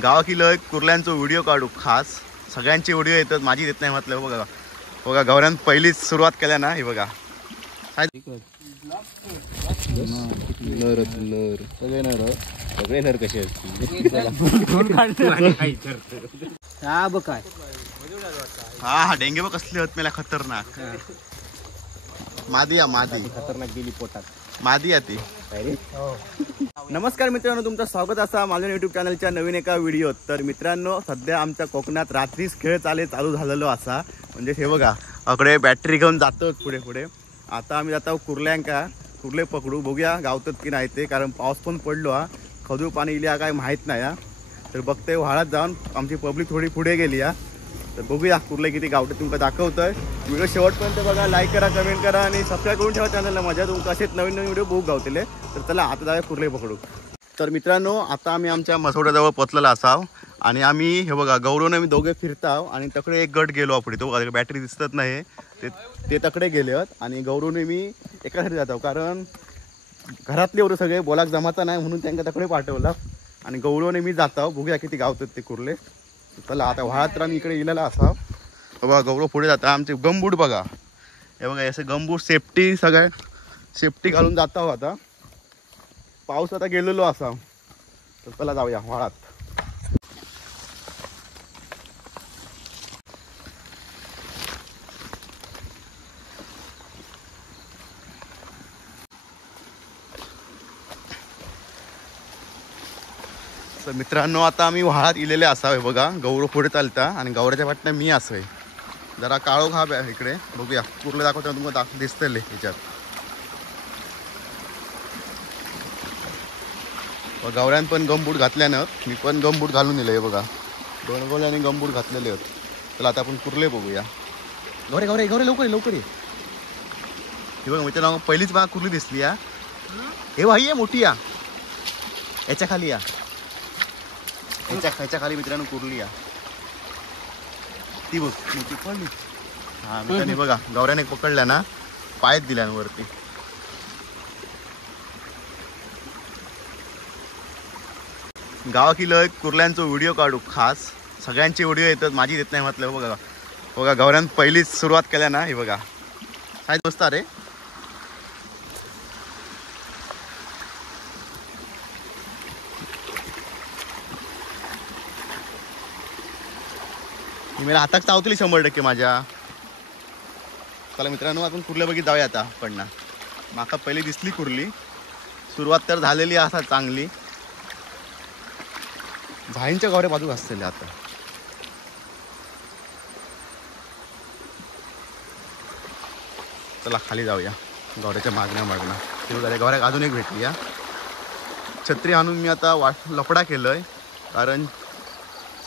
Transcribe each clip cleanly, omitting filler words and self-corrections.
गावाकील कुर्ल्यांचा video काढू खास सगळ्यांचे व्हिडिओ येतात माझी येत नाही म्हटलं बघा बघा गौऱ्यान पहिलीच सुरुवात केल्या ना हे बघा नर सगळे नर कसे असतील हा बघ काय हा डेंगे बघ कसले होत मला खतरनाक मादी खतरनाक गेली पोटात मादी ती नमस्कार मित्रांनो, तुमचं स्वागत असा माझ्या यूट्यूब चॅनलच्या नवीन एका व्हिडिओत. तर मित्रांनो, सध्या आमच्या कोकणात रात्रीच खेळ चालू झालेलो असा म्हणजे हे बघा अकडे बॅटरी घेऊन जातो पुढे आता आम्ही जातो कुर्ले पकडू बघूया गावतात की नाही ते, कारण पाऊस पण पडलो हा खजूर पाणी इल्या काय माहीत नाही हा. तर बघते व्हाळात जाऊन आमची पब्लिक थोडी पुढे गेली हा. तर बघूया कुर्ले किती गावतात तुमका दाखवतोय. व्हिडिओ शेवटपर्यंत बघा, लाईक करा, कमेंट करा आणि सबस्क्राईब करून ठेवा चॅनलला. माझ्या तुमचं असेच नवीन व्हिडिओ बघू गावतले. तर चला आता जाऊया कुर्ले पकडू. तर मित्रांनो, आता आम्ही आमच्या मसोड्याजवळ पोचलेला असाव आणि आम्ही हे बघा गौरवने आम्ही दोघे फिरताव आणि तकडे एक गट गेलो आपण तो बघा बॅटरी दिसत नाही ते तकडे गेले आहेत आणि गौरवने मी एकासाठी जातो कारण घरातले एवढं सगळे बोलाक जमाचा नाही म्हणून त्यांना तकडे पाठवला आणि गौरवने मी जातो. बघूया किती गावतात ते कुर्ले. चला आता व्हाळात तर आम्ही इकडे गेलेला असाव. बघा गौरव पुढे जाता. आमचे गमबूट बघा हे बघा असे गमबूट सेफ्टी सगळ्या सेफ्टी घालून जाता. आता पाऊस आता गेलेलो असा. तर चला जाऊया व्हाळात. तर मित्रांनो, आता आम्ही व्हाळात इलेले असावे बघा. गौरव पुढे चालता आणि गौऱ्याच्या वाटण्या मी असावे. जरा काळो घाब आहे इकडे. बघूया कुर्ले दाखवतो तुम्हाला दिसतले ह्याच्यात. गौऱ्यान पण गमबूट घातल्यानं मी पण गमबूट घालून दिले बघा. दोन गौऱ्याने गमबूट घातलेले आहेत. चला आता आपण कुर्ले बघूया. गौरे लवकर ये. हे बघा मित्रांनो, पहिलीच बघा कुर्ली दिसली या. हे भाई आहे मोठी या. याच्या खाली या. ह्याच्या खाली मित्रांनो कुर्ली या. ती बघ मोठी पडली. हा मित्रांनी बघा गौऱ्याने पकडल्या ना पायच दिल्या वरती. गावाकील कुर्ल्यांचा व्हिडिओ काढू खास सगळ्यांचे व्हिडिओ येतात माझी येत नाही म्हटलं बघा गौऱ्यान पहिलीच सुरुवात केल्या ना हे बघा काय दोस्त रे. मला हातात चावतली 100% माझ्या. चला मित्रांनो, आपण कुर्ल्या बघित जाऊया आता. पण ना माका पहिली दिसली कुर्ली. सुरुवात तर झालेली असा चांगली. झाईंच्या गौऱ्या बाजू असलेल्या आता. चला खाली जाऊया. गौऱ्याच्या मागण्या सुरू झाल्या. गौऱ्या अजून एक भेटली या. छत्री आणून मी आता लफडा केलंय कारण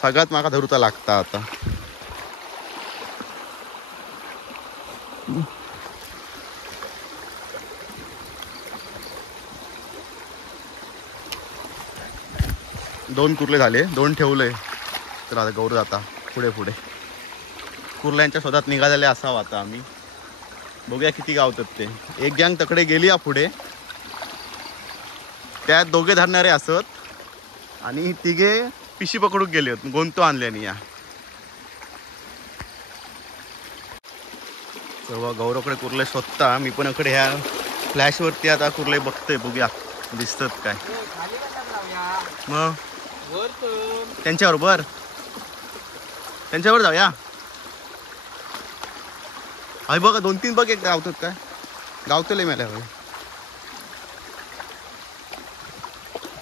सगळ्यात माका धरूचा लागता आता. दोन कुर्ले झाले, 2 ठेवले. तर आता गौर जाता पुढे कुर्ल्यांच्या शोधात निघालेले असावं आता आम्ही. बघूया किती गावतात ते. एक गँग तकडे गेली या पुढे. त्यात दोघे धरणारे असत आणि तिघे पिशी पकडून गेले होते गोंतो आणल्याने या. तेव्हा गौरवकडे कुर्ले शोधता. मी पण इकडे ह्या फ्लॅशवरती आता कुर्ले बघतोय. बघूया दिसतात काय. मग त्यांच्यावर जाऊया. अरे बघा 2-3 बघ एक गावतात काय गावतले मला.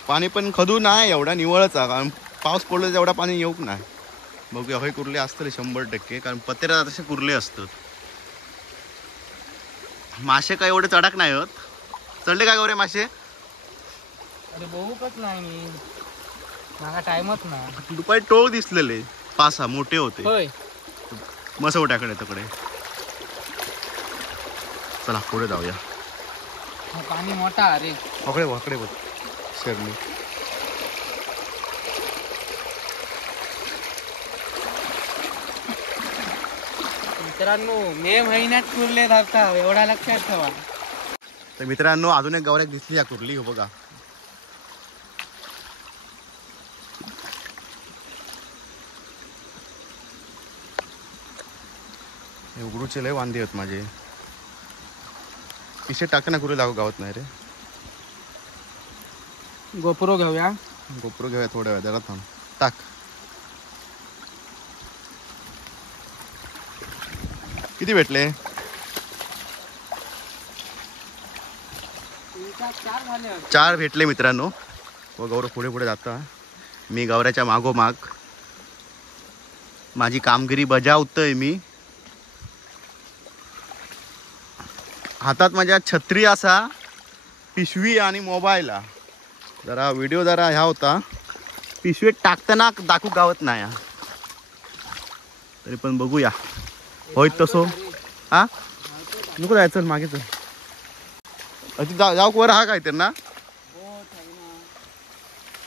पाणी पण खदू नाही एवढा निवळच आहे कारण पाऊस पडलो तेवढा पाणी येऊक नाही. बघूया हे कुर्ले असतले 100% कारण पत्र्यात असे कुर्ले असतात. मासे काय एवढे चढाक नाही होत. चढले काय गौरे मासे? अरे बघूकच नाही मी. मला टाइमच नाही. दुपारी टोळ दिसलेले 5-6 मोठे होते. होय मसवट्याकडे तकडे. चला पुढे जाऊया. पाणी मोठा अरे. वाकडे बघ शेरणी. मित्रांनो, मे महिन्यात कुर्ले धरतात एवढा लक्षात ठेवा. तर मित्रांनो, अजून एक गौऱ्या दिसली या कुर्ली. हो बघा हे उघडूचे लय वांदे आहेत माझे. पिशे टाकना कुठे लागू गावत नाही रे. गोप्रो घेऊया. गोप्रो घेऊया थोड्या वेळ जरा थांब. टाक. किती भेटले? 4 भेटले मित्रांनो. व गौरव पुढे पुढे जाता. मी गौऱ्याच्या मागोमाग माझी कामगिरी बजावतोय मी. हातात माझ्या छत्री असा, पिशवी आणि मोबाईल. जरा व्हिडिओ जरा ह्या होता, पिशवीत टाकताना दाखवू गावत नाही. तरी पण बघूया होय तसो. हा नको जायचं मागेच जाऊ वर. हा काय तर ना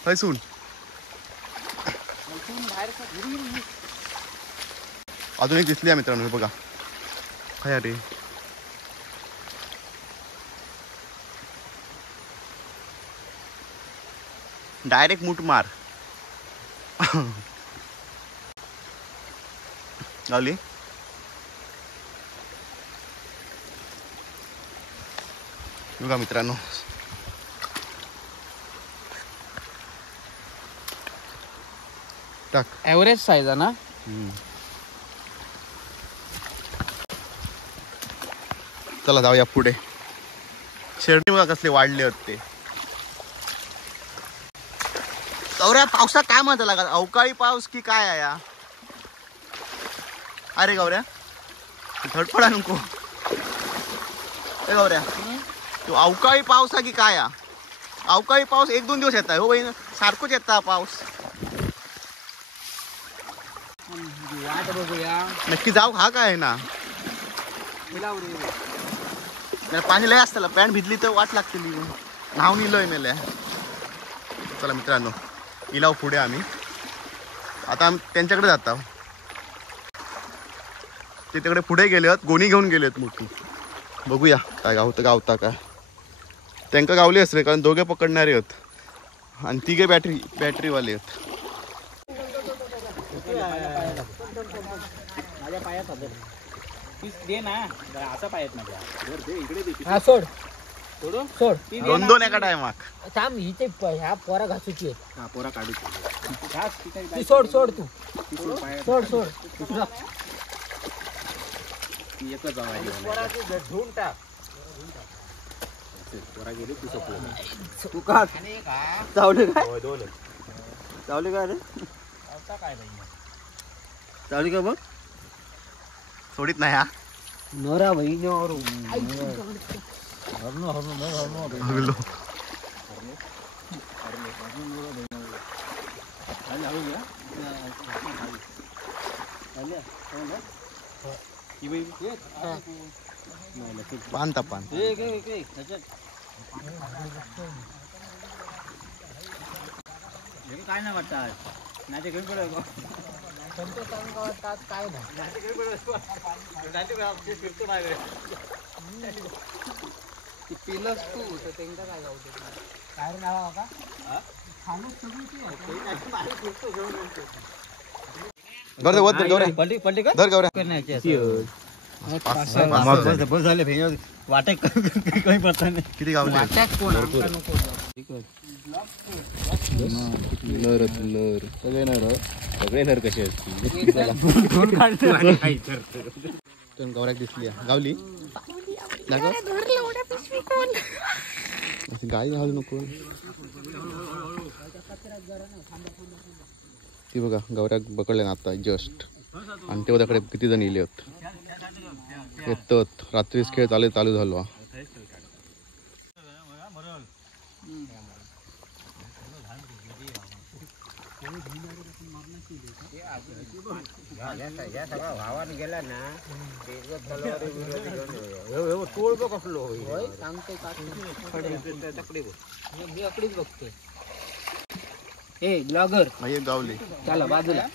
हैसून अजून एक दिसली आहे मित्रांनो. बघा काय अरे डायरेक्ट मुठ मार लावली. बघा मित्रांनो टाक. ॲव्हरेज साईज आहे ना. चला जाऊया पुढे. शेरणी बघा कसले वाढले होते. गौऱ्या पावसात काय मजा लागत? अवकाळी पाऊस की काय आहे या? अरे गौऱ्या धडपडा नको. ए गौऱ्या तो अवकाळी पाऊस आहे की काय? अवकाळी पाऊस 1-2 दिवस येत आहे हो बहीण. सारखंच येत पाऊस. वाट बघूया. नक्की जाऊ. हा काय आहे ना पाणी लय असतं. पॅन्ट भिजली तर वाट लागते. नाव निलोय मेल्या. चला मित्रांनो इलाव पुढे आम्ही आता त्यांच्याकडे जात आहोत. ते तिकडे पुढे गेले आहेत. गोणी घेऊन गेलेत मोठी. बघूया काय गावता काय. त्यांका गावली असते कारण दोघे पकडणारे आहेत आणि 3 बॅटरीवाले आहेत. माझ्या पायात दे ना असा पायात माझ्या. हा सोड सोड. 2-2 एका टायमाक. थांब हिचे ह्या पोरा घासूची. हा पोरा काढू. तू सोड सोड. तू सोड सोड. एकच धुवून टाक. पोरा गेले तू सपलं. तू का चावले काय? चावले काय रे? चावली का बघ. सोडित नाही. हा नोरा बहिणी पान तापान. काय नाही वाटतं नाही ते घेऊन पडेल. काय पिलस तू तर त्यांना काय गाव काय नाव का वाटे काही पडता नाही. किती गावले? सगळे नर कसे असतील. गौऱ्याक दिसली गावली. गाय घालू नको. ती बघा गौऱ्याक पकडले ना आता जस्ट. आणि ते त्याकडे किती जण येले येतात. रात्रीच खेळ चालू झालो. भावान गेला ना तोड बघ कसलो सांगतोय. मी अकडीच बघतोय. ए ब्लॉगर गावली. चला बाजूला.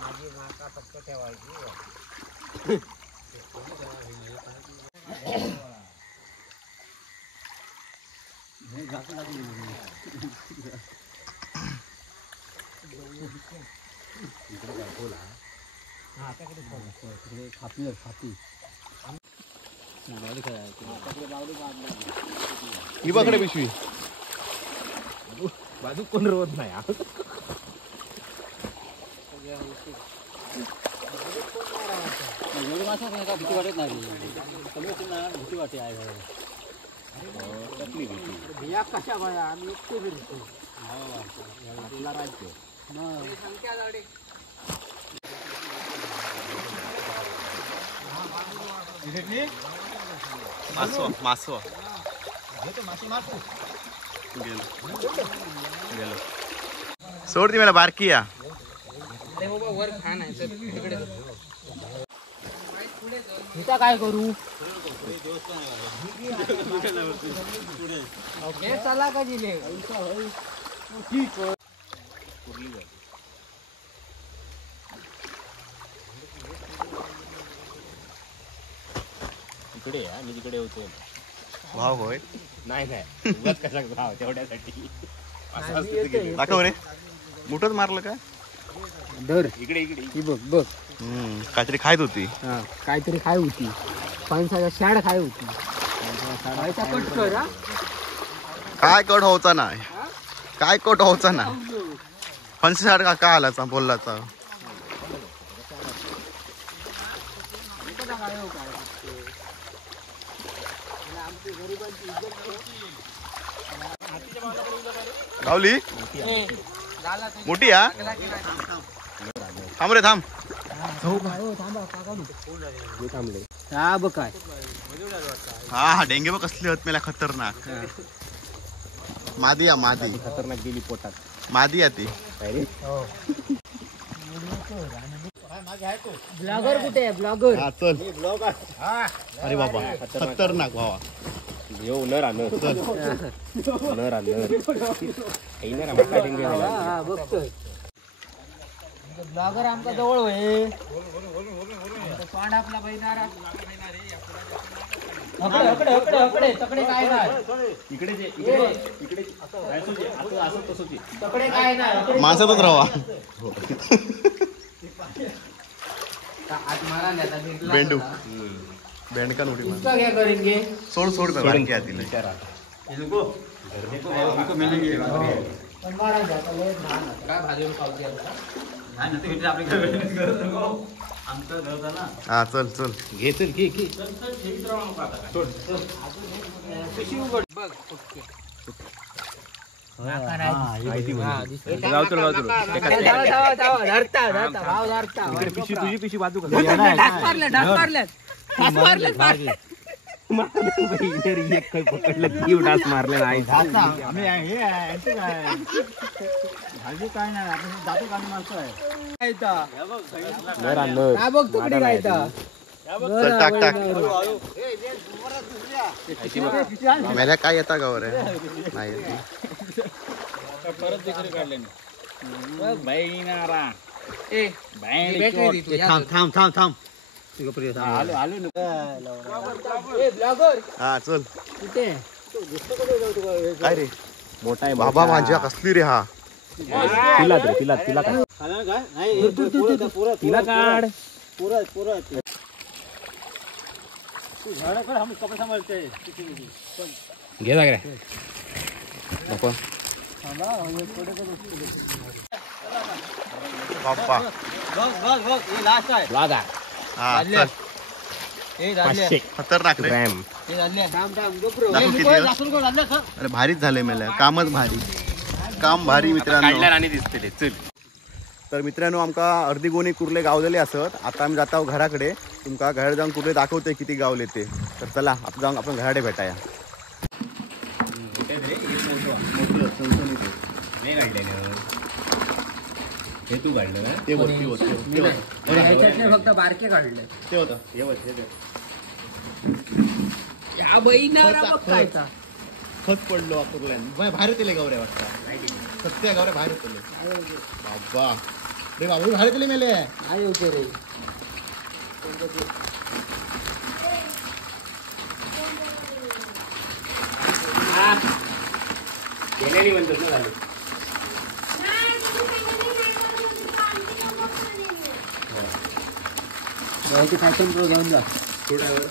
माझी माका फक्त ठेवायची. ही बकडे पिशवी बाजू कोण रोवत नाही एवढी माणसं नाही का भीती वाटत नाही कमी होती ना भीती वाटते आहे बिया कशा बाया आम्ही एकटे फिरतो आपला राज्य मासो मासो गेलो सोड ती मला बारकी या अरे बाबा वर खान आहे तर तिकडे इथं काय करू हे चला का दिले इकडे या मी तिकडे होतो भाव होय नाही नाही उगाच कसा भाव तेवढ्यासाठी दाखव रे मोठंच मारलं का दर इकडे इकडे ही बघ बघ काहीतरी खायत होती हा काहीतरी खाय होती फणसाचा शाड खाय होती कट कर हा काय कट व्हायचा नाही काय कट व्हायचा ना फणसाड का आलाचा बोललाचा गावली मोठी हा थांब रे थांब हा बघ काय हा हा डेंगे बघ कसले होत मला खतरनाक मादी या मादी खतरनाक गेली पोटात मादी या ती काय रे ब्लॉगर कुठे आहे ब्लॉगर हा चल अरे बाबा खतरनाक भावा येऊ नर आणर नर आणर बघतोय ब्लॉगर आमचा जवळ होय तोंड आपला बहिणारा तकडे काय नाही इकडे जे इकडे असं तसंच तकडे काय नाही माणसातच राहा आज मारा नाही आता भेटला बेंडू बेंडका नोटी इसका क्या करेंगे सोड सोड ना बारकी आहे तिला पण मारा जाता लय लहान आता. काय भाजीवर पावती आता हा चल चल घे चल घे घे पिशवी उघड बघ फुटके. तुझी पिशी बाजू पकडलं की डास मारले नाही काय नाही आपण जातो काढून माणसं आहे बघ तुकडे काय चल टाक टाक मेल्या काय येता गावर नाही येत. परत दुसरी काढले बहिणारा थांब थांब थांब थांब ब्लॉगर हा चल कुठे काय रे मोठा आहे बाबा माझ्या कसली रे हा तिला दे तिला तिला काढ तिला काढ घे जागे नको बाप्पा लागा हा चल खतरनाक रे रॅम दाखव किती आहे. अरे भारीच झालंय मला कामच भारी काम भारी मित्रांनो आणि दिसते चल तर मित्रांनो आमका अर्धी गोणी कुर्ले गावलेले असत आता आम्ही जाता घराकडे तुमका घरात जाऊन कुर्ले दाखवते किती गावले ते तर चला आपण जाऊन आपण घराकडे भेटाया हे तू काढलं ना ते होत फक्त बारके काढले ते होतं या बहिणारा बघ काय ता. खत पडलो कुर्ल्यान बाहेर येते गावरे वाटता सत्य गावरे बाहेर येतले बाबा रे बाबा बाहेर येतले मेले काय होते रे गेलेली म्हणतात ना झालं याची फॅशन प्रो घेऊन जा. थोड्यावर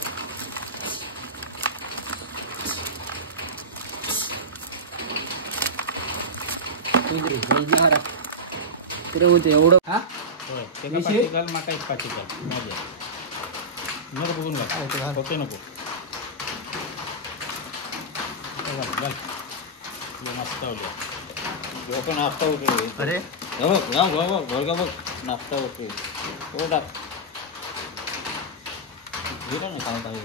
तिथे बोलते एवढं हा घाल माका एक पाची घाल माझ्या नको बघून घाल होते नको घाल मस्त पण नाश्ता होते अरे बघ बघ नाश्ता होते हो टाक घेतो ना काय काय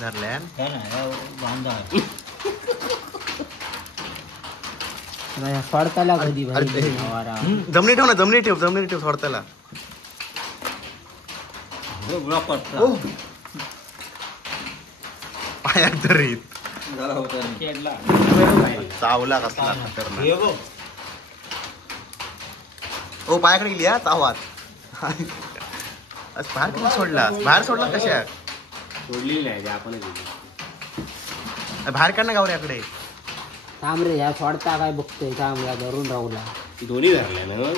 धरल्यान काय नाही बांधा पडताला कधी भाई जमनी ठेव ना जमनी ठेव सोडताला पायात तरी चावला कसला खतरनाक ओ पायाकडे गेली हा चावात बाहेर कुठे सोडला कशा सोडलेली आहे आपण बाहेर काढ ना गावऱ्याकडे थांब रे ह्या सोडता काय बघतोय थांब या धरून राहूला दोन्ही धरल्या ना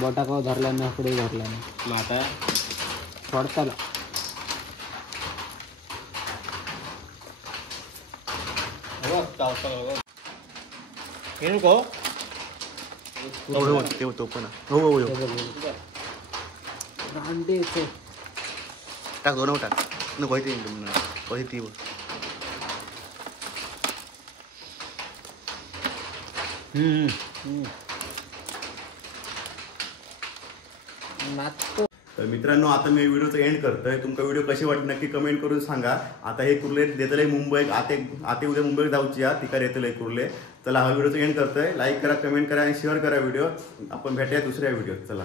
बोटा का धरला ना पुढे धरला ना मग आता सोडताला तो पण हो टाक दोन टाक नको ती तर मित्रांनो आता मी व्हिडिओचा एंड करतोय. तुमका व्हिडिओ कशी वाटली नक्की कमेंट करून सांगा. आता हे कुर्ले देतले मुंबईत आते उद्या मुंबईत जाऊची या तिका येतले कुर्ले. चला हा व्हिडिओचा एंड करतोय. लाईक करा, कमेंट करा आणि शेअर करा व्हिडिओ. आपण भेटूया दुसऱ्या व्हिडिओत. चला.